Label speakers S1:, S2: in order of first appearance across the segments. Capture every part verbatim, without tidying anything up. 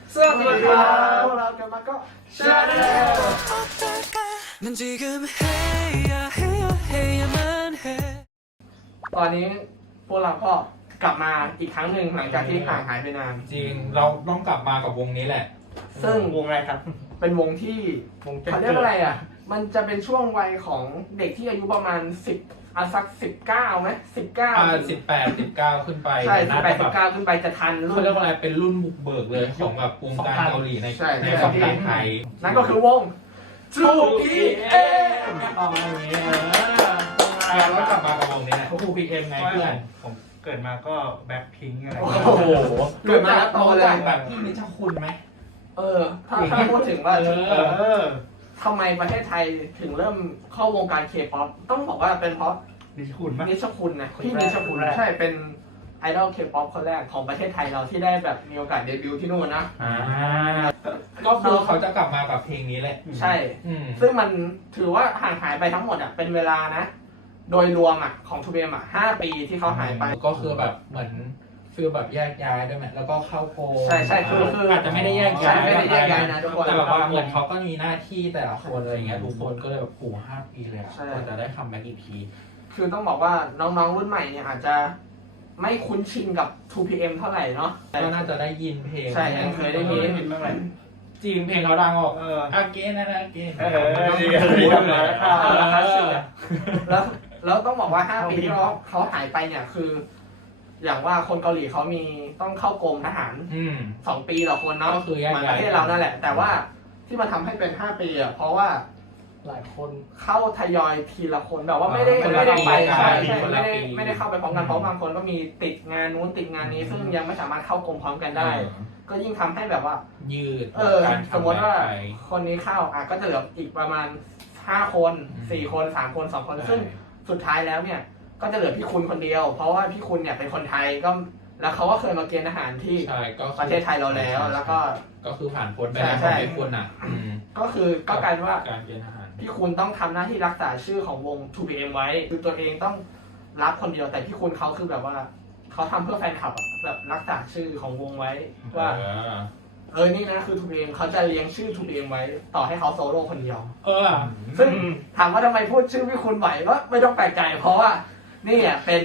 S1: สวัสดีครับพวกเรากันมาก็ชาแนลตอนนี้พวกเราก็กลับมาอีกครั้งหนึ่งหลังจากที่ห่างหายไปนาน
S2: จริงเราต้องกลับมากับวงนี้แหละ
S1: ซึ่ง
S3: วงอะไรครับ
S1: เป็นวงที่เขาเรียกอะไรอ่ะมันจะเป็นช่วงวัยของเด็กที่อายุประมาณสิบอาสักสิบเก้าไหมสิบเก้า
S2: อ่าสิบแปดสิบเก้าขึ้นไป
S1: ใช่สิบแปดสิบเก้าขึ้นไปจะทันรุ่
S2: เขา
S1: น
S2: เรียกว่าอะไรเป็นรุ่นบุกเบิกเลยของแบบวงการเกาหลีใน
S1: ใช่
S2: ในสำนักไทย
S1: นั่นก็คือวง ทู พี เอ็ม
S2: อ๋ออย่างนี้เออแล้วกลับมากับวงนี้แหละ ทู พี เอ็ม ไงเพื่อน
S3: ผมเกิดมาก็แบ็คพิงค์อะไร
S1: โอ้โหเกิดมาแล้วโตเลย
S2: แบบพี่นิชคุณไหม
S1: เออถ้าถ้าพูดถึงว่า
S2: เออ
S1: เออทำไมประเทศไทยถึงเริ่มเข้าวงการเคป๊อปต้องบอกว่าเป็นเพราะ
S3: นิชคุณมั้ย
S1: นิชคุณนะพี่
S3: คนแรก
S1: นิชคุณ
S3: คนแรก
S1: ใช่เป็นไอดอลเคป๊อปคนแรกของประเทศไทยเราที่ได้แบบมีโอกาสเดบิวต์ที่นู่นนะ
S2: อ่าก็คือเขาจะกลับมากับเพลงนี้แหละ
S1: ใช่
S2: อืม
S1: ซึ่งมันถือว่าห่างหายไปทั้งหมดอ่ะเป็นเวลานะ โดยรวมอ่ะของทูเบมอ่ะห้าปีที่เขาหายไป
S2: ก็คือแบบเหมือนฟีลแบบแยกย้ายด้วยไหมแล้วก็เข้าโค
S1: ใช่ใช่คือคืออ
S2: อาจจะไม่ได้แยก
S1: ใช่
S2: ย้าย
S1: ไม่ได้แยกย้ายนะทุกคน
S2: แต่แบบว่าเหมือนเขาก็มีหน้าที่แต่ละคนอะไรอย่างเงี้ยทุกคนก็เลยแบบปู่ห้าปีเลยอะ
S1: ใช่
S2: กว่าจะได้คัมแบ็กอีกที
S1: คือต้องบอกว่าน้องๆรุ่นใหม่เนี่ยอาจจะไม่คุ้นชินกับ ทู พี เอ็ม เท่าไหร่เนาะ
S2: ก็น่าจะได้ยินเพลง
S1: ใช่ยังเคยได้ยิน
S3: เมื่อไหร่
S2: จริงเพลงเขาดังออก
S3: เออ
S2: อาเกนนะอาเกน
S3: เออ
S1: แล้วแล้วต้องบอกว่าห้าปีที่เขาเขาหายไปเนี่ยคือ อย่างว่าคนเกาหลีเขามีต้องเข้ากรมทหาร
S2: อืม
S1: สองปีต่อคนเนาะ
S2: ก็คือแยก
S1: เหมือนป
S2: ย้าย
S1: ระเทศเรานั่นแหละ แต่ว่าที่มันทำให้เป็นห้าปีอ่ะเพราะว่า
S2: หลายคน
S1: เข้าทยอยทีละคนแบบว่าไม่ได้
S2: คนละ
S1: ไม่ได้ไป
S2: ปี
S1: ใช่
S2: ปี
S1: ใช่
S2: คนละ
S1: ไม่ได้
S2: ปี
S1: ไม่ได้เข้าไปพร้อมกันเพราะบางคนก็มีติดงานนู้นติดงานนี้ ซึ่งยังไม่สามารถเข้ากรมพร้อมกันได้ ก็ยิ่งทำให้แบบว่า
S2: ยืด
S1: เออ
S2: การ
S1: สมมติว่า
S2: ไป
S1: คนนี้เข้าอ่ะก็จะเหลืออีกประมาณห้าคน
S2: อืม
S1: สี่คนสามคนสองคนซึ่งสุดท้ายแล้วเนี่ย ก็จะเหลือพี่คุณคนเดียว เพราะว่าพี่คุณเนี่ยเป็นคนไทยก็แล้วเขาก็เคยมาเกณฑ์ทหารที่
S2: ใช่ก็คือ
S1: ประเทศไทยเราแล้ว แล้วก็
S2: ก็คือผ่านพ้นไป
S1: ใช่
S2: แล้ว
S1: ใช่
S2: ของพี่คุณอ่ะอืม
S1: ก็คือก็กลายเป็นว่า
S2: การเกณฑ์ทหาร
S1: พี่คุณต้องทำหน้าที่รักษาชื่อของวง ทู พี เอ็ม ไว้ คือตัวเองต้องรับคนเดียวแต่พี่คุณเขาคือแบบว่าเขาทำเพื่อแฟนคลับอะแบบรักษาชื่อของวงไว้ว่า
S2: เออ
S1: เออนี่นะคือ ทู พี เอ็ม เขาจะเลี้ยงชื่อ ทู พี เอ็ม ไว้ต่อให้เขาโซโล่คนเดียว
S2: เออ
S1: ซึ่งถามว่าทำไมพูดชื่อพี่คุณบ่อยก็ไม่ต้องแปลกใจเพราะว่านี่อ่ะเป็น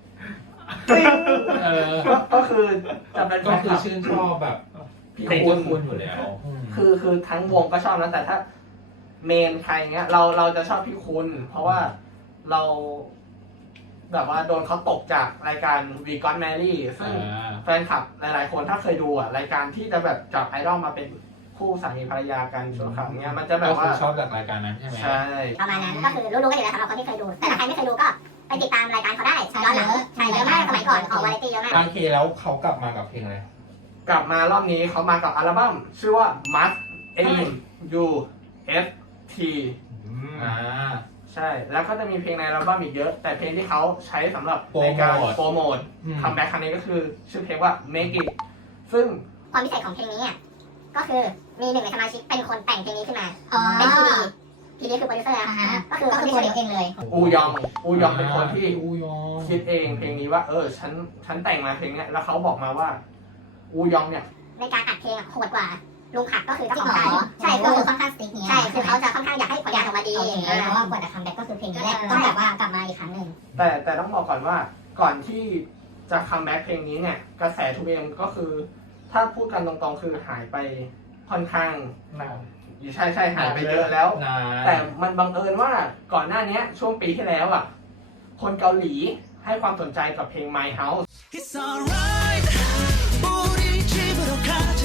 S2: เออ
S1: ก็ก็คือจะเป็นแฟ
S2: ก็
S1: น
S2: คื
S1: ค
S2: อ
S1: ลับ
S2: ชื่นชอบแบบ
S1: พี่
S2: เพลง
S1: คุ
S2: เจ้า
S1: ณ
S2: คุณอยู่แล้วม
S1: คือคือทั้งวงก็ชอบนะแต่ถ้าเมนใครเงี้ยเราเราจะชอบพี่คุณ เพราะว่าเรา แบบว่าโดนเขาตกจากรายการ We Got Married ซึ่ง
S2: อ่า
S1: แฟนคลับหลาย ๆ คนถ้าเคยดูอ่ะรายการที่จะแบบจับไอดอลมาเป็นคู่สามีภรรยากันช่วงข่าวเงี้ยมันจะแบบว่า
S2: ก็คือชอบจากรายการนั้นใช่ไหม
S1: ใช่
S4: ประมาณนั้นก็คือรู้ๆกันอยู่แล้วสำหรับคนที่เคยดู แต่ถ้าใครไม่เคยดูก็ไปติดตามรายการเขาได้ย้อนหลังใช่เยอะมากสมัยก่อนออกวาไรตี้เยอะมาก
S2: โอเคแล้วเขากลับมากับเพลงอะไร
S1: กลับมารอบนี้เขามากับอัลบั้มชื่อว่า Must M U F T
S2: อ่า
S1: ใช่ แล้วก็จะมีเพลงในอัลบั้มอีกเยอะ แต่เพลงที่เขาใช้สำหรับ
S2: โปรโมท
S1: ในการโปรโมท
S2: อืม
S1: คัมแบ็คครั้งนี้ก็คือชื่อเพลงว่า Make It ซึ่ง
S4: ความพิเศษของเพลงนี้อ่ะก็คือมีหนึ่งในสมาชิกเป็นคนแต่งเพลงนี้ขึ้นมา
S5: อ๋อ
S4: เป็นพีดีพีดีคือโปรดิวเซอร์
S5: อ่าฮะ
S4: ก็คือ
S5: ก็
S4: คน
S5: คือ
S4: ที่
S5: ตัวเดียวเองเลย
S1: อูยอง อูยองเป็นคนที่
S2: อูยอง
S1: คิดเองเพลงนี้ว่า เออ ฉัน ฉันแต่งมาเพลงเนี้ย แล้วเขาบอกมาว่า อูยองเนี่ย
S4: ในการอัดเพลงอะโหดกว่าลุงขัดก็คือ
S5: จริ
S4: เจ้าง ข
S5: เห
S4: อง
S5: รอ
S4: ค่าย
S5: ใช่
S4: ใช่
S5: ก็
S4: ก็
S5: คื
S4: คือ อ
S5: ค่อนข้างสติ๊กเนี้ย
S4: ใช่คือเขาจะค่อนข้างอยากให้ผลงานออกมาดี
S5: โอเคเพราะว่ากว่าจะคัมแบ็กก็คือเพลงนี้แหละต้องแบบว่ากลับมาอีกครั้งหนึ่ง
S1: แต่แต่ต้องบอกก่อนว่าก่อนที่จะคัมแบ็คเพลงนี้เนี่ย กระแสทูเอ็มก็คือ ถ้าพูดกันตรงๆคือหายไปค่อนข้าง ใช่ใช่หายไปเยอะแล้ว
S2: นาน
S1: แต่มันบังเอิญว่าก่อนหน้านี้ช่วงปีที่แล้วอ่ะ คนเกาหลีให้ความสนใจกับเพลง My House
S6: It's alright 우리 집으로 가자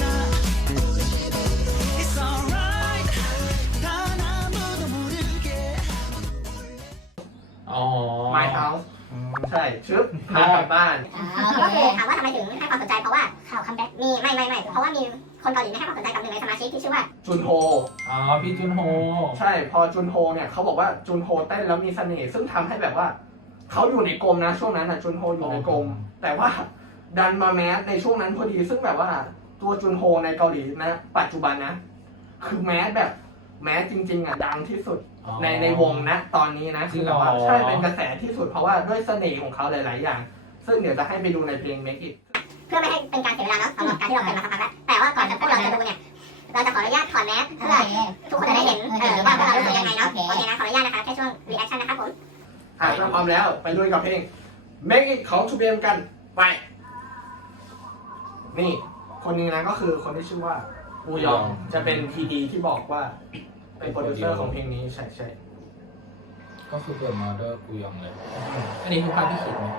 S6: It's alright 단 아무도 모르게
S2: อ๋อ
S1: My House ใช่ชึบพากลับบ้าน
S4: ก็คือถามว่าทำไมถึงให้ความสนใจเพราะว่าข่าวคัมแบ็กมีไม่ไม่ไม่เพราะว่ามีคนเกาหลีให้ความสนใจกับหนึ่งในสมาชิกที่ชื่อว่า
S1: จุนโฮ
S2: อ๋อพี่จุนโฮ
S1: ใช่พอจุนโฮเนี่ยเขาบอกว่าจุนโฮเต้นแล้วมีเสน่ห์ซึ่งทำให้แบบว่าเขาอยู่ในกรมนะช่วงนั้นนะจุนโฮอยู่ในกรมแต่ว่าดันมาแมสในช่วงนั้นพอดีซึ่งแบบว่าตัวจุนโฮในเกาหลีนะปัจจุบันนะ คือแมสแบบแมสจริง ๆอ่ะดังที่สุด
S2: อ๋อ
S1: ในในวงนะตอนนี้นะคือแบบว่าใช่เป็นกระแสที่สุดเพราะว่าด้วยเสน่ห์ของเขาหลาย ๆ อย่าง ซึ่งเดี๋ยวจะให้ไปดูในเพลง Make It
S4: เพื่อไม่ให้เป็นการเสียเวลาเนาะสำหรับการที่เราเป็นมาสักพักแล้วแต่ว่าก่อนจะพวกเราจะดูเราจะขออนุญาตถอดแมสเพื่อทุกคนจะได้เห็นเออว่าพวกเรารู้สึกยังไงเนาะโอเคนะขออนุญาตนะคะแค่ช่วงรีแอคชั่นนะครับผม
S1: อ่ะถ้าพร้อมแล้วไปลุยกับเพลง Make It ของ ทู พี เอ็ม กันไป นี่คนนี้นะก็คือคนที่ชื่อว่าอูยองจะเป็นพีดีที่บอกว่าเป็นโปรดิวเซอร์ของเพลงนี้ใช่ใช่
S2: ก็คือเปิดมาด้วยกูยองเลย อันนี้คือภาพที่คิดไหม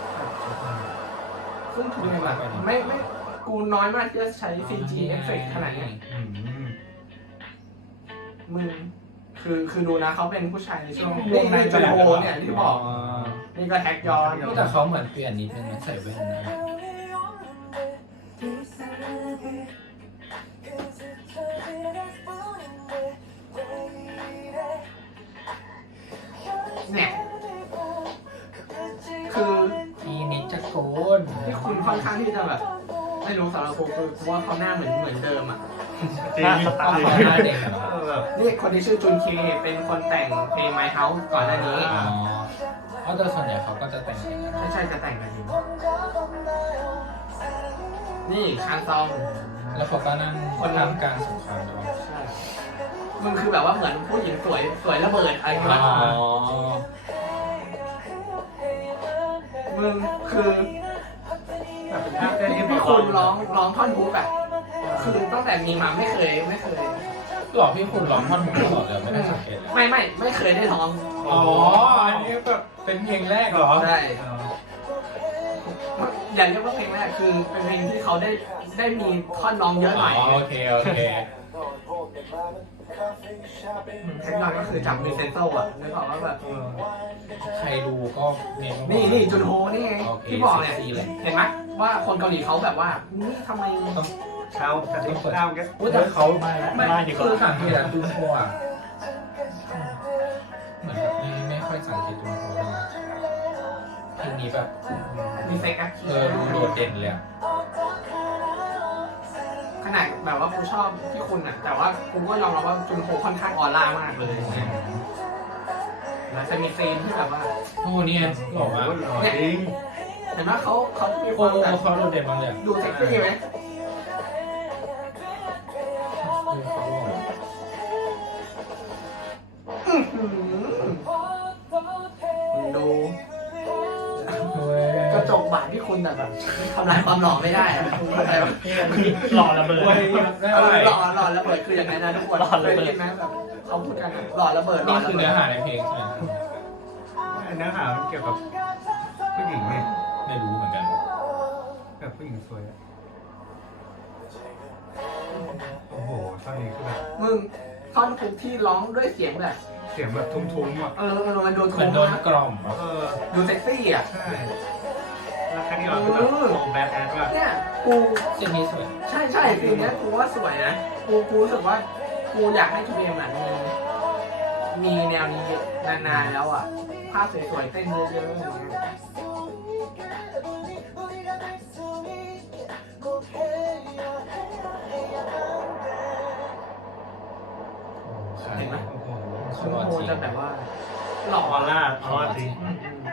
S1: ซึ่งทู พี เอ็มอะไม่ไม่กูน้อยมากที่จะใช้ ซี จี เอฟเฟกต์ขนาดนี้
S3: อืม
S1: มึงคือคือดูนะเขาเป็นผู้ชายในช่วงนี่นี่จุนโฮเนี่ยที่บอกนี่ก็แท็กย้อน
S2: แต่เขาเหมือนเปลี่ยนนิดนึงนะใส่แว่นนะ
S1: เนี่ยคือ
S2: ทีนิจโกน
S1: ที่คุณค่อนข้างที่จะแบบไม่รู้สำหรับผมคือกูว่าเขาหน้าเหมือนเหมือนเดิมอ่ะ
S3: จริง
S2: เอาเขาหน้าเด็กอะ
S3: เออแบบ
S1: นี่คนที่ชื่อจุนเคเป็นคนแต่งเพลง My House ก่อนหน้านี้
S2: อ๋อเพราะแต่ส่วนใหญ่เขาก็จะแต่งอย่างนั้น
S1: ใช่ใช่จะแต่งกันอยู่นี่ชานซอง
S2: แล้วเขาก็นั่งทำกลารสงครามด้วย
S1: ใช่มึงคือแบบว่าเหมือนผู้หญิงสวยสวยระเบิดอะไรอย่างเงี้ย
S2: อ๋อ
S1: มึงคือ
S3: แบบเป็นภาพเต้นที่
S1: ที่คุณร้องร้องท่อนฮุกอะคือตั้งแต่มีมาไม่เคยไม่เคย
S2: หลอกพี่คุณร้องท่อนหมุนตลอดเลยไม่ได้สังเกตเลย
S1: ไม่ไม่ไม่เคยได้ร้อง
S2: อ๋อ อันนี้แบบเป็นเพลงแรกเหรอ
S1: ได้อย่าเรียกว่าเพลงแรกคือเป็นเพลงที่เขาได้ได้มีท่อนร้องเยอะห
S2: อ๋
S1: น่
S2: อ
S1: อย
S2: โอเคโอเค
S1: เทคโนโลยีก็คือจับมีเซนโซอ่ะนึกออกว่าแบบ
S2: ใครดูก็เมน
S1: นี่นี่จุนโฮนี่ไง
S2: โอเค
S1: ที่บอกเนี่ย
S2: ซีเลย
S1: เห็นไหมว่าคนเกาหลีเขาแบบว่านี่ทำไม
S3: เช้าแต่ที่เช้าแก
S2: พูดแต่เขา
S1: ไม่
S2: คือสังเกตอะจุนโฮอะเหมือนแบบไม่ไม่ค่อยสังเกตจุนโฮเลยเพลงนี้แบบ
S1: มีเซ็กอะ
S2: เออดูโดดเด่นเลยอะ
S1: ขนาดแบบว่ากูชอบที่คุณอ่ะแต่ว่ากูก็ยอมรับว่าจุนโฮค่อนข้างออร่ามากเลยแล้วจะมีซีนที่แบบว่า
S2: โอ้เนี่ยบอกว่า
S3: จริง
S1: เห็นไหมเขาเขามีค
S2: โอ้
S1: วามแบบ
S2: เขาโดดเด่นมากเลยอะ
S1: ดูเซ็กซี่ไหม
S2: เออเขาบอก
S1: อื้อหือมึงดู
S2: เฮ้ย
S1: กระจกบาดที่คุณแต่แบบทำลายความหล่อไม่ได้อะคุณเข้าใจปะ
S7: หล่อระเบิด
S2: เว้ยได้
S1: เอ
S2: ไหม
S1: อหล่อหล่อระเบิดคืออย่างไรนะทุกคน
S7: หล่อระเบิด
S1: เคยได้ยินไหมแบบเขาพูดกันอะหล่อระเบิดหล่
S2: นี่
S1: อ
S2: คื
S1: ระ
S2: อ
S1: เบิ
S2: เนื้
S1: ด
S2: อหาในเพลงใช่ไหม
S3: เนื้อหามันเกี่ยวกับผู้หญิงเนี่ย
S2: ไม่รู้เหมือนกัน
S3: แบบผู้หญิงสวยอะโอ้โหตอนนี้คือแบบ
S1: มึงท่อนคุกที่ร้องด้วยเสียงแบบ
S3: เสียงแบบทุ้มๆอ่ะ
S1: เออเออมันโดน
S2: เห
S1: โค
S2: มือน
S1: ง
S2: โดน
S1: นะ
S2: กล่อมอะ
S3: เออ
S1: ดูเซ็กซี่อ่ะ
S3: ใช่แล้วแค่นี้เราคือแบบโอ้แบดแอดว่ะ
S1: เนี่ยกู
S2: เส้นนี้สวย
S1: ใช่ใช่ซีนเนี้ยกูว่าสวยนะกูกูรู้สึกว่ากูอยากให้ทูเอ็มอ่ะมีมีแนวนี้นานๆแล้วอ่ะภาพสวยๆเต้นเยอะๆอย่างเงี้ย เห็นไหม
S3: โอ้โห
S1: ชุนโฮจะแบบว่าหล่อ
S3: ออร่าออร่าจริง
S1: อืมอืม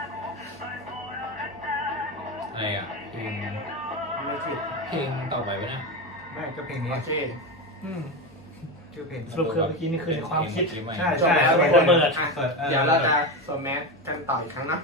S2: อะไรอ่ะเพลง
S3: ไม่ผิด
S2: เพลงต่อไปไหมนะ
S3: ไม่ก็เพลงนี้
S1: โอเคอืม
S3: ชื่อเพลง
S7: สรุปคือเมื่อกี้นี่คือความคิด
S3: ใช่
S1: จบ
S3: ใช่
S1: แล้ว
S7: ระเบิด
S1: อ่ะเดี๋ยวเราจะสวมแมสกันต่ออีกครั้งนะ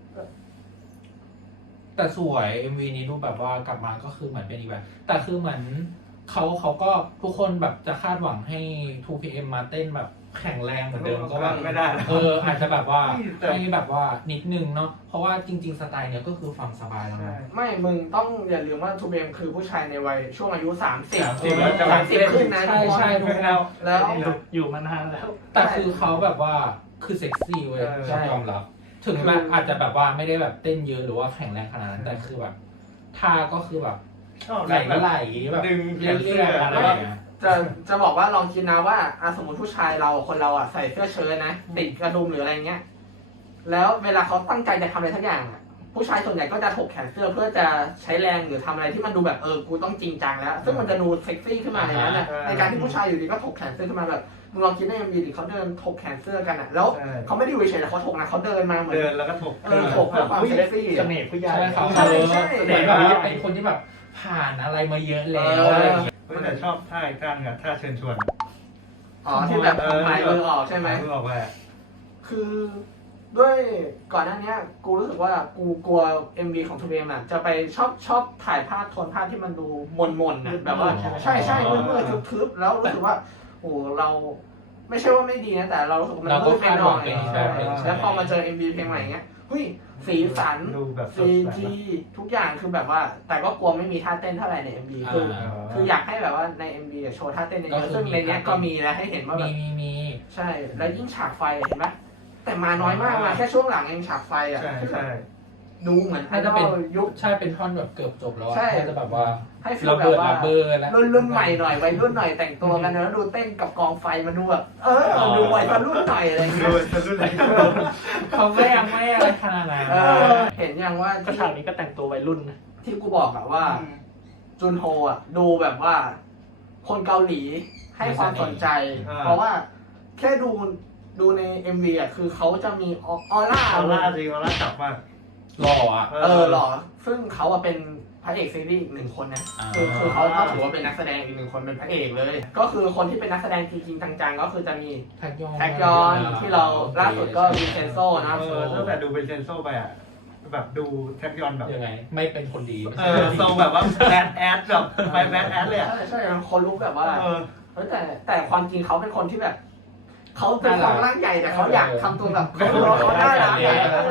S2: แต่สวย เอ็ม วี นี้ดูแบบว่ากลับมาก็คือเหมือนเป็นอีกแบบ แต่คือเหมือนเขาเขาก็ทุกคนแบบจะคาดหวังให้ ทู พี เอ็ม มาเต้นแบบแข็งแรงเหมือนเดิมก็ว่า
S3: ไม่ได้
S2: เอออาจจะแบบว่า
S3: แต่
S2: ให้แบบว่านิดนึงเนาะเพราะว่าจริง ๆ สไตล์เนี้ยก็คือฟังสบายแล้วนะ
S1: ไม่มึงต้องอย่าลืมว่าทูเบมคือผู้ชายในวัยช่วงอายุสามสิบ
S2: สามสิบ
S1: สามสิบขึ้นนะ
S2: ใช่ใช่ดูแล้ว
S1: แล้ว
S7: อยู่มานานแล้ว
S2: แต่คือเขาแบบว่าคือเซ็กซี่เว้ย
S3: เออ
S2: ต้องยอมรับ ถึงแบบอาจจะแบบว่าไม่ได้แบบเต้นเยอะหรือว่าแข็งแรงขนาดนั้นแต่คือแบบท่าก็คือแบบ
S3: ชอบ
S2: ไหลก็ไหลแบบ
S3: ดึง
S2: เรื่อยๆอะไรอย่างเงี้ย
S1: จะจะบอกว่าลองคิดนะว่าอ่ะสมมติผู้ชายเราคนเราอ่ะใส่เสื้อเชิ้ตนะติดกระดุมหรืออะไรเงี้ยแล้วเวลาเขาตั้งใจจะทำอะไรทั้งอย่างอ่ะผู้ชายส่วนใหญ่ก็จะถกแขนเสื้อเพื่อจะใช้แรงหรือทำอะไรที่มันดูแบบเออกูต้องจริงจังแล้ว ซึ่งมันจะดูเซ็กซี่ขึ้นมาในนั้นนะในการที่ผู้ชายอยู่ดีก็ถกแขนเสื้อขึ้นมาแบบมึงลองคิดในยังมีดิเขาเดินถกแขนเสื้อกันอ่ะแล้ว
S3: ใช่
S1: เขาไม่ได้อยู่เฉยๆแต่เขาถกนะเขาเดินมาเหมือน
S3: เดินแล้วก็ถก
S1: เออถกเพื่อความเซ็กซี่
S7: เสน่ห์ผู้ใหญ่
S2: ใช่ครับ
S1: ใช่
S2: เออ
S1: ใช่
S2: เหมือนแบบว่าเป็นคนที่แบบผ่านอะไรมาเยอะแล้วอะไรอย่างเงี้ย
S3: เฮ้ยแต่ชอบท่าอีกท่านึงอะท่าเชิญชวน
S1: อ๋อที่แบบหายมือออกใช่ไหม
S3: มือออกไปอะ
S1: คือด้วยก่อนหน้านี้กูรู้สึกว่ากูกลัว เอ็ม วี ของทูเบมอ่ะจะไปชอบชอบถ่ายภาพโทนภาพที่มันดูมนมนๆนะแบบว่าใช่ใช่มืดมืดๆทึบๆแล้วรู้สึกว่าโอ้เราไม่ใช่ว่าไม่ดีนะแต่เรารู้สึกว่ามัน
S2: เราก็
S1: มืดไป
S2: คาด
S1: ห
S2: ห
S1: น่
S2: วั
S1: อง ย
S2: เป็นอีกแบ
S1: ใช่
S2: บหนึ่ง
S1: แล้วพอมาเจอ เอ็ม วี เพลงใหม่เงี้ยเฮ้ยสีสัน
S3: ดูแบบสด
S1: ซี
S3: ใส
S1: จีทุกอย่างคือแบบว่า แต่ก็กลัวไม่มีท่าเต้นเท่าไหร่ใน เอ็ม วี คือ คืออยากให้แบบว่าใน เอ็ม วี อะโชว์ท่าเต้นเยอะๆซึ่งในเนี้ยก็มีแล้วให้เห็นว่าแบ
S2: มี
S1: บ
S2: มีมี
S1: ใช่ แล้วยิ่งฉากไฟเห็นไหมแต่มาน้อยมากมาแค่ช่วงหลังเองฉากไฟอ่ะ
S3: ใช่ใช่
S1: ดูเหมือนไอ
S2: น่า
S1: ด
S2: จะ
S1: อ
S2: เป็น
S1: ลยุค
S2: ใช่เป็นท่อนแบบเกือบจบแล้วอะ
S1: ใช่
S2: น่าจะแบบว่า
S1: ให้ฟีล
S2: ระ
S1: แบ
S2: เบิ
S1: บ
S2: ด
S1: ว่า
S2: ระเบ้อแล้ว
S1: รุ่นรุ่นใหม่หน่อยวัยรุ่นหน่อยแต่งตัวกันแล้วดูเต้นกับกองไฟมาดูแบบเออดูวัยรุ่นหน่อยอะไรอย่าง
S3: ดู
S1: เงี้ย
S3: จะรุ่นไหน
S2: เขาไม่ยังไม่อะไรขนาดนั้น
S1: เออเห็นยังว่า
S7: ก็
S1: ที่
S7: ฉากนี้ก็แต่งตัววัยรุ่นนะ
S1: ที่กูบอกอะว่า จุนโฮอ่ะดูแบบว่า คนเกาหลีให้ความสนใจ เพราะว่าแค่ดูดูใน เอ็ม วี อ่ะคือเขาจะมีออร่า
S3: ออร่าจริงออร่าจับมาก
S2: หล่ออ่ะ
S1: เออหล่อซึ่งเขาอะเป็นพระเอกซีรีส์อีกหนึ่งคนนะ
S2: อ่า
S1: คือคือเขาก็ถือว่าเป็นนักแสดงอีกหนึ่งคนเป็นพระเอกเลย ก็คือคนที่เป็นนักแสดงจริงๆจังๆก็คือจะมี
S2: แท็กยอน
S1: แท็กยอนที่เราล่าสุดก็วินเซนโซนะ
S3: เออตั้งแต่ดูเป็นเซนโซไปอ่ะแบบดูแท็กยอนแบบ
S2: ยังไง ไม่เป็นคนดี
S3: เออทรงแบบว่าแบดแอดแบบไปแบดแอดเลยอ่ะ
S1: ใช่ใช่คนรู้แบบว่า
S3: เออ
S1: เฮ้ยแต่แต่ความจริงเขาเป็นคนที่แบบเขาเป็นคนร่างใหญ่แต่เขาอยากทำตัวแบบเขาเขาน่ารักอะ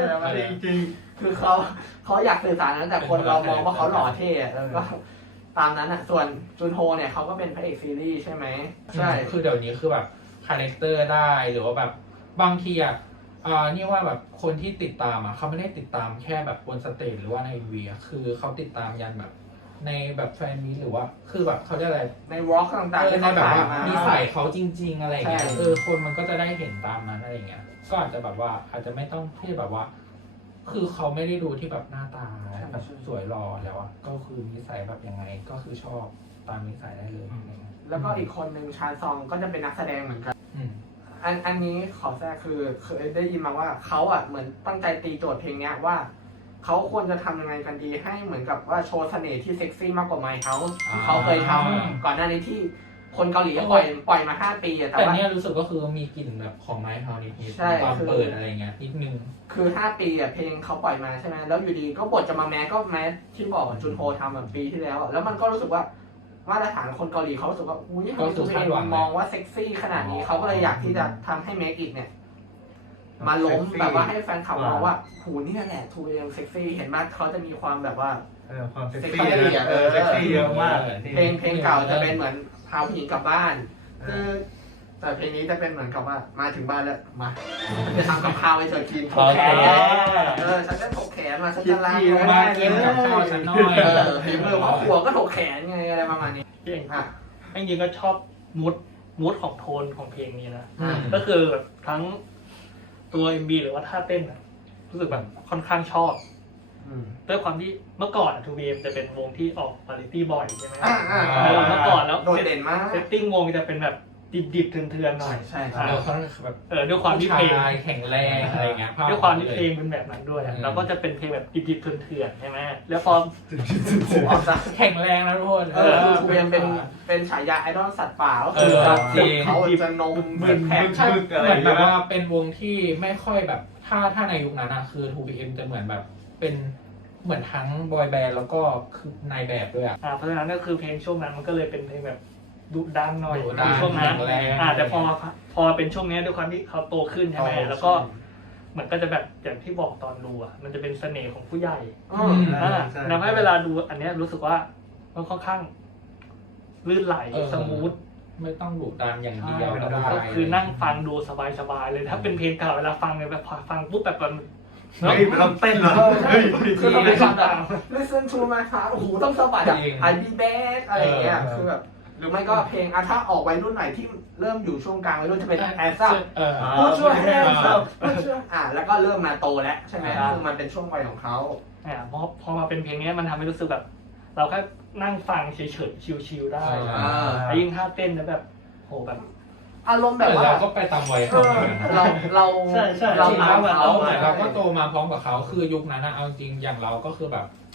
S3: จริงจริง
S1: คือเขาเขาอยากสื่อสารนั้นแต่คนเรามองว่าเขาหล่อเท่อะก็ตามนั้นอ่ะส่วนจุนโฮเนี่ยเขาก็เป็นพระเอกซีรีส์ใช่ไหมใช่
S2: คือเดี๋ยวนี้คือแบบคาแรคเตอร์ได้หรือว่าแบบบางทีอ่ะอ่านี่ว่าแบบคนที่ติดตามอ่ะเขาไม่ได้ติดตามแค่แบบบนสเตจหรือว่าในวีอ่ะคือเขาติดตามยันแบบในแบบแฟนมีตหรือว่าคือแบบเขาจะอะไร
S1: ในวอล์กต่าง
S2: เอ
S1: ๆ
S2: อ
S1: ที่
S2: ใน
S1: เขา
S2: แบบ
S1: ถ่าย
S2: ว่า
S1: มา
S2: นิสัยเขาจริง ๆ อะไรอย่างเงี้ย
S1: ใช่
S2: เออคนมันก็จะได้เห็นตามนั้นอะไรอย่างเงี้ยก็อาจจะแบบว่าอาจจะไม่ต้องที่แบบว่า คือเขาไม่ได้ดูที่แบบหน้าตาแบบสวยหล่อแล้วอ่ะก็คือนิสัยแบบยังไงก็คือชอบตามนิสัยได้เลยอะไรเงี้ย
S1: แล้วก็อีกคนหนึ่งชานซองก็จะเป็นนักแสดงเหมือนกัน
S2: อืม
S1: อันอันนี้ขอแทรกคือเคยได้ยินมาว่าเขาอ่ะเหมือนตั้งใจตีโจทย์เพลงเนี้ยว่าเขาควรจะทำยังไงกันดีให้เหมือนกับว่าโชว์เสน่ห์ที่เซ็กซี่มากกว่าไมค์เขาที่เขาเคยทำก่อนหน้านี้ที่คนเกาหลีก็ปล่อยปล่อยมาห้าปีอะแต่
S2: แต่
S1: ว่า
S2: เนี่ยรู้สึกก็คือมีกลิ่นแบบของไม้เฮานิดนิด
S1: ใช่
S2: ตอน
S1: คือ
S2: เปิดอะไรเงี้ยนิดนึง
S1: คือห้าปีอ่ะเพลงเขาปล่อยมาใช่ไหมแล้วอยู่ดีก็บทจะมาแมสก็แมสที่บอกว่าจุนโฮทำแบบปีที่แล้วอะแล้วมันก็รู้สึกว่ามาตรฐานคนเกาหลีเขารู้สึกว่าอุ้ยทำไมตัวเองมองว่าเซ็กซี่ขนาดนี้เขาก็เลยอยากที่จะทำให้เมคอีกเนี่ย มาล้มแบบว่าให้แฟนคลับมองว่าหูนี่แหละทูเองเซ็กซี่เห็นไหมเขาจะมีความแบบว่า
S3: เออความเซ็ก
S1: เซ็ก
S3: ซี่
S1: ซี่
S3: นะ
S1: อะ
S3: เออเซ็กซี่เยอะมาก
S1: เพลงเพลงเก่าจะเป็นเหมือนพาผู้หญิงกลับบ้านคือแต่เพลงนี้จะเป็นเหมือนกับว่ามาถึงบ้านแล้วมาจะทำกับข้าวให้เธอกินถกแขนเออฉันจะถกแขนมาฉันจะล้าง
S2: มากินกับข้าวฉันหน่อย
S1: เออฝีมือพ่อครัวก็ถกแขนไงอะไรประมาณนี้
S7: พี่เอง
S1: อ่ะ
S7: จริงๆก็ชอบมูดมูดของโทนของเพลงนี้นะ
S1: อืม
S7: ก็คือแบบทั้งตัว เอ็ม วี หรือว่าท่าเต้นอะรู้สึกแบบค่อนข้างชอบ
S1: อืม
S7: ด้วยความที่เมื่อก่อนทูบีเอ็มจะเป็นวงที่ออกวาไรตี้บ่อยใช่ไหม
S1: อ่าอ่า
S7: เออเมื่อก่อนแล้ว
S1: โดดเด่นมาก
S7: เซตติ้งวงจะเป็นแบบดิบๆเถื่อนๆหน่อย
S1: ใช่ใช่
S2: เราเขาแบบ
S7: เออด้วยความที่เพลง
S2: ผู้ชายแข็งแรงอะไรเงี้ยภพ
S7: ด้วยความที่เพลงเป็นแบบนั้นด้วยอะ
S2: อืม
S7: เราก็จะเป็นเพลงแบบดิบๆเถื่อนๆใช่ไหมแล้วพอ
S1: ออกจาก
S2: แข็งแรงนะทุกคน
S1: เออคือทูเบียมเป็นเป็นฉายาไอดอลสัตว์ป่าก็คือ
S2: เออ
S1: จะ
S2: จริง
S1: เขาจะนม
S3: มึ
S1: เป็น
S3: น
S1: แพ็ค
S2: ใช่
S3: มึกอะไร
S2: เหมือน
S3: เงี้
S2: แบบ
S3: ย
S2: ว่าเป็นวงที่ไม่ค่อยแบบถ้าถ้าในยุคนั้นอะคือ ทู พี เอ็ม จะเหมือนแบบเป็นเหมือนทั้งบอยแบนด์แล้วก็คือนายแบบด้วยอะ
S7: อ่าเพราะฉะนั้นก็คือเพลงช่วงนั้นมันก็เลยเป็นเพลงแบบดุดันหน่อย
S2: ดุดัน
S7: ในช่วงนั้น
S2: แข็งแรง
S7: อ่าแต่พอมาพอเป็นช่วงนี้ด้วยความที่เขาโตขึ้นใช่ไหมแล้วก็เหมือนก็จะแบบอย่างที่บอกตอนดูอ่ะมันจะเป็นเสน่ห์ของผู้ใหญ่
S1: อืม
S7: อ่า
S3: ใช่
S7: ทำให้เวลาดูอันเนี้ยรู้สึกว่ามันค่อนข้างลื่นไหล
S2: เออ
S7: สมูท
S2: ไม่ต้องดุดันอย่างเดียวก็ได้
S7: ก็คือนั่งฟังดูสบายๆเลยถ้าเป็นเพลงเก่าเวลาฟังเนี่ยแบบพอฟังปุ๊บแบบมัน
S3: เฮ้ยมันต้องเต้นเหรอเฮ้ย
S1: คือต้องเป็นคำแบบ listen to my heart โอ้โหต้องสะบัดอ่ะ I be back อะไรอย่างเงี้ยคือแบบหรือไม่ก็เพลงอ่ะถ้าออกวัยรุ่นไหนที่เริ่มอยู่ช่วงกลางวัยรุ่นจะเป็น แอส ซัม
S2: เออ
S1: พูดช่วยแฮนด์ซัมพูดช่วยอ่ะแล้วก็เริ่มมาโตแล้วใช่ไหมคือมันเป็นช่วงวัยของเขา
S7: เนี่ยพอพอมาเป็นเพลงเนี้ยมันทำให้รู้สึกแบบ เราแค่นั่งฟังเฉยๆชิลๆได้
S1: อ่า
S7: แต่ยิ่งท่าเต้นแล้วแบบโหแบบ
S1: อารมณ์แบ
S2: แต่
S1: บว่า
S2: เราก็ไปตามวัย
S1: เอ
S2: เขา
S1: อเราเรา
S7: ใช่ใช่
S1: เรา
S2: จริง
S1: ตาม
S2: แล้ว
S1: เขา
S2: เราเหมือนเราก็โตมาพร้อมกับเขาคือยุคนั้นนะเอาจริงอย่างเราก็คือแบบ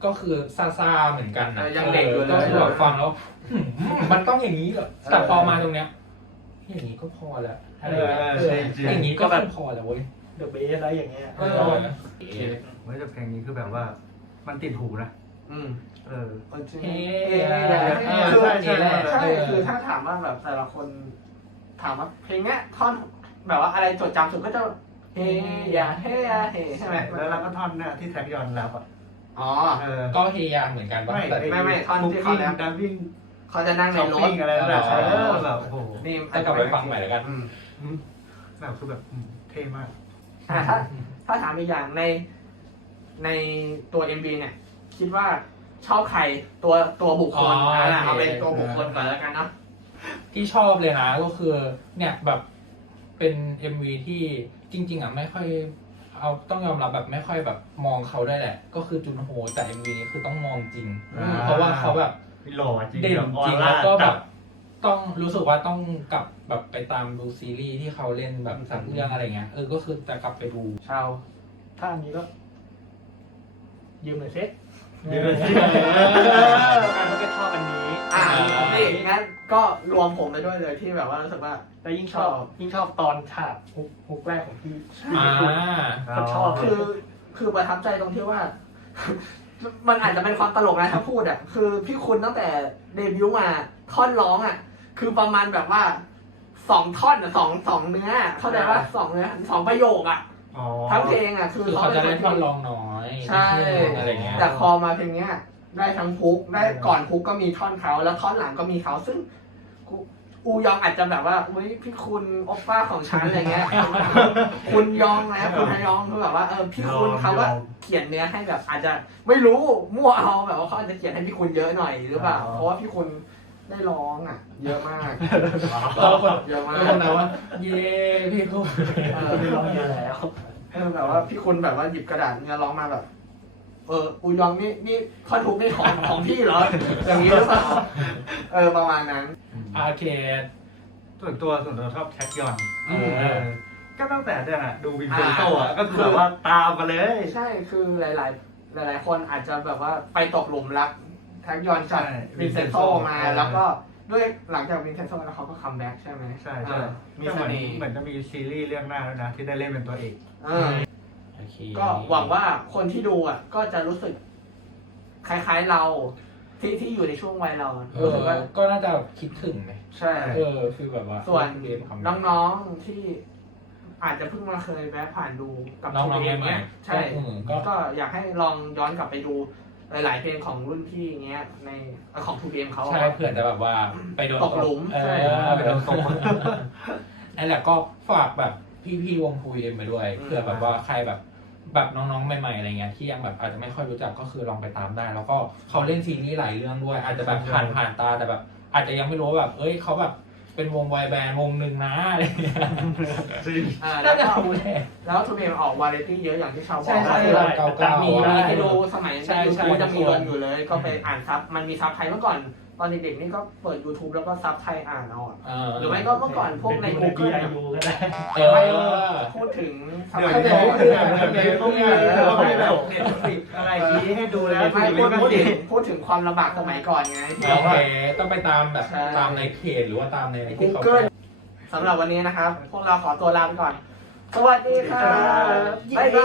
S2: ก็คือซาซาเหมือนกันนะ
S1: ยังเด็กอยู่เลย
S2: ก็คือแบบฟังแล้วหืมมันต้องอย่างนี้เหรอแต่พอมาตรงเนี้ยอย่างนี้ก็พอแล้ว
S3: เออเออใช่จริง
S2: อย่างนี้ก็แบบพอแล้วเว้ย
S7: เดอะเบสอะไรอย่างเงี้ย
S2: เออ
S3: เฮ้ยแต่เพลงนี้คือแบบว่ามันติดหูนะ
S1: อืม
S3: เออ
S2: เฮ้
S1: ใช่
S3: ใช่ใช่
S1: ใช่คือถ้าถามว่าแบบแต่ละคนถามว่าเพลงเนี้ยท่อนแบบว่าอะไรจดจำสุดก็จะเฮียเฮียเฮใช่ไหม
S3: แล้วเราก็ท่อนเนี่ยที่แท็กยอนแรปอ่ะ
S1: อ๋อ
S3: เออ
S2: ก็เฮียเหมือนกันป่ะแต่
S1: ไม่ไม่ท่อนที่เขาแรป
S3: ดัมวิ่ง
S1: เขาจะนั่งใน
S3: ช้อป
S1: รถ
S3: ปิ้งอะไรแบบ
S2: อ๋อ
S3: เออแบบโอ้โห
S1: นี่
S2: จะกลับไปฟังใหม่แล้วกัน
S1: อืม
S3: แบบคือแบบอืมเท่มาก
S1: อ่าถ้าถ้าถามอีกอย่างในในตัว เอ็ม วี เนี่ย คิดว่าชอบใครตัวตัวบุคคล
S2: อ๋ออ่
S1: อ่า
S2: โอเค
S1: เอาเป็นตัวบุคคลก่อนแล้วกันเนาะ
S2: ที่ชอบเลยนะก็คือเนี่ยแบบเป็น เอ็ม วี ที่จริง ๆอ่ะไม่ค่อยเอาต้องยอมรับแบบไม่ค่อยแบบมองเขาได้แหละ ก็คือจุนโฮแต่ เอ็ม วี นี้คือต้องมองจริง
S3: อ่า
S2: เพราะว่าเขาแบบ
S3: หล่อจริง
S2: เด่น
S3: แบบออ
S2: จริง
S3: ร่า
S2: แล้วก็แบ
S3: จั
S2: บต้องรู้สึกว่าต้องกลับแบบไปตามดูซีรีส์ที่เขาเล่นแบบสักเรื่องอะไรเงี้ยเออก็คือจะกลับไปดู
S1: ชาว
S7: ถ้าอันนี้ก็ยืมหน่อยเซ็ต
S3: เดี๋ยวสิ
S7: การเขาก็ชอบอันนี้
S1: อ่า
S2: อ่า
S1: นี่งั้นก็รวมผมไปด้วยเลยที่แบบว่ารู้สึกว่า
S7: แล้วยิ่งชอบยิ่งชอบตอนฉากฮุกฮุกแรกของพี่
S2: อ่า
S7: ก็ชอบ
S1: คือคือประทับใจตรงที่ว่า มันอาจจะเป็นความตลกนะถ้าพูดอ่ะคือพี่คุณตั้งแต่เดบิวต์มาท่อนร้องอ่ะ คือประมาณแบบว่าสองท่อนอะสองสองเนื้อเข้าใจว่าสองเนื้อสองประโยคอ่ะ
S3: อ๋อ
S1: ทั้งเพลงอ่ะคือ
S2: คือเขาจะเล่นท่อนรองน้อย
S1: ใช่
S2: อะไรเงี้ย
S1: แต่พอมาเพลงเนี้ย ได้ทั้งพุกได้ก่อนพุกก็มีท่อนเขาแล้วท่อนหลังก็มีเขาซึ่งกูอูยองอาจจะแบบว่าอุ้ยพี่คุณโอปป้าของฉันอะไรเงี้ย คุณยองนะคุณฮยองคือแบบว่าเออพี่คุณเขาก็เขียนเนื้อให้แบบ อาจจะไม่รู้มั่วเอาแบบว่าเขาอาจจะเขียนให้พี่คุณเยอะหน่อยหรือเปล่าเพราะว่าพี่คุณได้ร้องอ่ะ เยอะมาก
S2: เราคน
S1: เยอะมาก
S2: เราคนนะว่า เย้พี่คุณ
S1: เออ
S7: ไม่ร้องเยอะแล้ว
S1: เออแบบว่าพี่คุณแบบว่าหยิบกระดาษเนื้อร้องมาแบบ เอออูยองนี่นี่ท่อนทุกนี่ของของพี่เหรออย่างนี้หรือเปล่าเออประมาณนั้น
S2: อาร์เคด
S3: ส่วนตัวส่วนตัวชอบแท็กยอน
S2: เออ
S3: เออก็ตั้งแต่เนี่ยนะดูวินเซนโซอ่ะก็คือแบบว่าตามมาเลย
S1: ใช่คือหลาย ๆ หลาย ๆ คนอาจจะแบบว่าไปตกหลุมรักแท็กยอนจาก
S3: ใช่
S1: วินเซนโซมา
S3: เออ
S1: แล้วก็ด้วยหลังจากวินเซนโซแล้วเขาก็คัมแบ็กใช่ไหม
S3: ใช่ใช่
S1: เออ
S3: มีเหมือนเหมือนจะมีซีรีส์เรื่องหน้าแล้วยนะที่ได้เล่นเป็นตัวเอก
S1: เออ
S2: โอเค
S1: ก็หวังว่าคนที่ดูอ่ะ ก็จะรู้สึก คล้าย ๆ เราที่ที่อยู่ในช่วงวัยเรา
S2: เอ
S1: รู้
S2: อ
S1: สึกว่า
S2: ก็น่าจะคิดถึงไหม
S1: ใช่
S2: เออคือแบบว่า
S1: ส่วน
S2: เรียนคำ
S1: น้องๆที่อาจจะเพิ่งมาเคยแวะผ่านดูกับ
S2: น้อง
S1: ทู
S2: ๆ
S1: เอ
S2: ใหม่
S1: เนี้ย
S2: ๆ
S1: ใช่
S2: อืมก็
S1: ก็อยากให้ลองย้อนกลับไปดูหลาย ๆ เพลงของรุ่นพี่เงี้ย ในเอ่อของทูเอมเขา
S2: ใช่เผื่อจะแบบว่าไปโดน
S1: ตกหลุม
S2: เอ
S1: ใช่
S2: อไปโดนตกนั่นแหละก็ฝากแบบพี่ๆวงทูเอ็มไปด้วยเผื่อแบบว่าใครแบบแบบน้องๆใหม่ๆอะไรเงี้ยที่ยังแบบอาจจะไม่ค่อยรู้จักก็คือลองไปตามได้ แล้วก็เขาเล่นซีรีส์หลายเรื่องด้วย อาจจะแบบผ่านผ่านตาแต่แบบ อาจจะยังไม่รู้ว่าแบบ เอ้ยเขาแบบเป็นวงบอยแบนด์วงหนึ่งนะอะไรเงี้ย
S1: อ่าแล้
S2: น่าว จะ
S1: ก็
S2: รู้แหละ
S1: แล้วทูเอมออกวาไรตี้เยอะอย่างที่ชาวบ
S2: ใช่
S1: อก
S2: ใช่
S1: คือ
S2: เก่าๆ
S1: มีมีให้ดูสมัย
S2: ใช่
S1: ยู
S2: ใช่
S1: ทูบจะมี
S2: ทุกคน
S1: ลงอยู่เลย ก็ไปอ่านซับมันมีซับไทยเมื่อก่อน ตอนเด็กๆนี่ก็เปิด YouTube แล้วก็ซับไทยอ่านเอาอะ
S2: เออ
S1: หรือไม่ก็เมื่อก่อนพวกใน
S7: เป็น
S1: Google
S7: ไอ
S1: เนี่ย
S7: ยูก็ได้
S2: เออ
S1: พูดถึงส
S3: เดี๋ยว
S1: มัย
S3: นี้
S1: ก่อน
S3: เดี๋ยวนี้เขามีเขามีแบบเน็ตฟลิกอะไรอย่างนี้ให้ดูแล้ว
S1: ไม่พูดพูดถึงพูดถึงความลำบากสมัยก่อนไงที่
S2: โอ
S1: แบบ
S2: เค
S1: ว่า
S2: ต้องไปตามแบบ
S1: ใช่
S2: ตามในเพจหรือว่าตามในที่เขา
S1: Google สำหรับวันนี้นะครับ พวกเราขอตัวลาไปก่อน สวัสดีครับบ๊ายบาย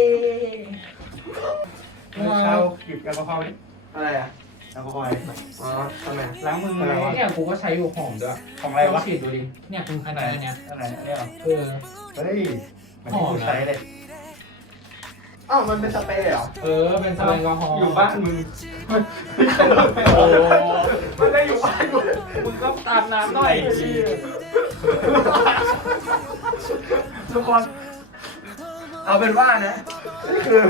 S3: เช้าหยิบแอลกอฮอล์ดิ
S1: อะไรอ่ะ
S3: แอลกอฮอล์
S1: อ๋อทำไม
S3: ล้างมือ
S2: อะไรวะเนี่ยกูก็ใช้อยู่หอมด้วย
S3: ของอะไร
S2: ลอง
S3: วะ
S2: ฉีดดูดิเนี่ยอันไหนอันเนี้ย
S3: อะไรเนี่ยเหรอ
S2: เออ
S3: เฮ้ยมันที่กูใช้เลย
S1: อ้าวมันเป็นสเปรย์เหรอ
S2: เออเป็นสเปรย์แอลกอฮอล์
S3: อยู่บ้านมึง
S2: โอ้
S1: มันได้อยู่บ้านอยู่
S2: มึงก็ตามน้ำหน่อยสิ
S1: ทุกคน เอาเป็นว่านะนี่คือ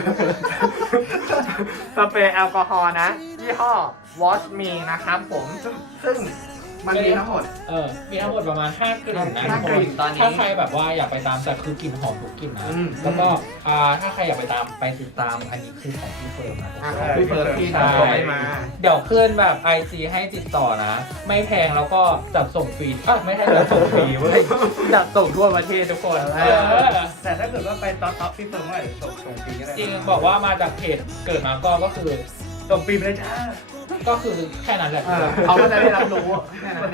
S1: สเปรย์แอลกอฮอล์นะยี่ห้อ Wash Me นะครับผมซึ่งซึ่งมันมีทั้งหมด
S2: เออมีทั้งหมดประมาณห้ากลิ่นนะ
S1: ห้ากลิ่นตอนนี้
S2: ถ้าใครแบบว่าอยากไปตามแต่คือกลิ่นหอมทุกกลิ่นนะ
S1: อืม
S2: แล้วก็อ่าถ้าใครอยากไปตามไปติดตามอันนี้คือของพี่เฟิร์มนะ
S1: อ่ะของพี่เฟิร์สที่
S2: ใช่
S1: ทำให้มา
S2: เดี๋ยวขึ้นแบบ ไอ จี ให้ติดต่อนะ ไม่แพงแล้วก็จัดส่งฟรีอ่ะไม่ใช่จัดส่งฟรีเว้ยจัดส่งทั่วประเทศทุกคนเออ
S3: แต่ถ้าเกิดว่าไปต๊อปต๊อปพี่เฟิร์มว่าส่งส่งฟรีก็ได้
S2: จริงบอกว่ามาจากเพจเกิดมาก็ก็คือ
S3: ส่งปีไปเลยจ้า
S2: ก็คือแค่นั้นแหละ
S1: เออเขาก็จะได้รับรู้แค่นั้น